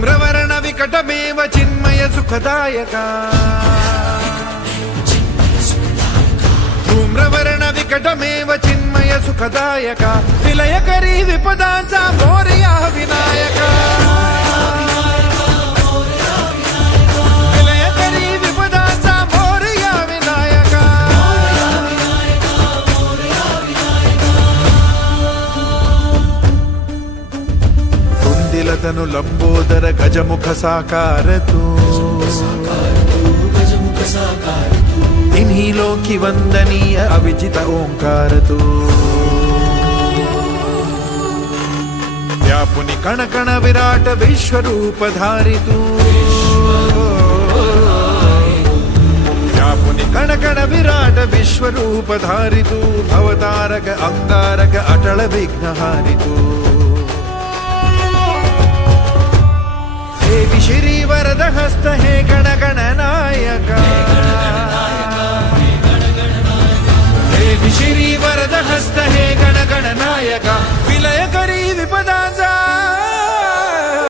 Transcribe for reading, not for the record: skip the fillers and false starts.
ధూమ్రవర్ణ వికటమేవ చిన్మయ సుఖదాయకా ధూమ్రవర్ణ వికటమేవ చిన్మయ సుఖదాయకా విలయకరీ విపదాంచా మోరియా వినాయకా విలయకరీ విపదాంచా మోరియా వినాయకా తుందిలతను లంబోదర గజముఖ సాకారతూ तिन्हिलों वंदनीय अविजित ओंकार तू व्यापुनि कण कण विराट विश्वरूप धारितू व्यापुनि कण कण विराट विश्वरूप धारितू भवतारक अंगारक अटल विघ्नहारितू देवी श्री वरद हस्त हे गण गण नायका देवी श्री वरद हस्त हे गण गण नायका विलयकरी विपदांचा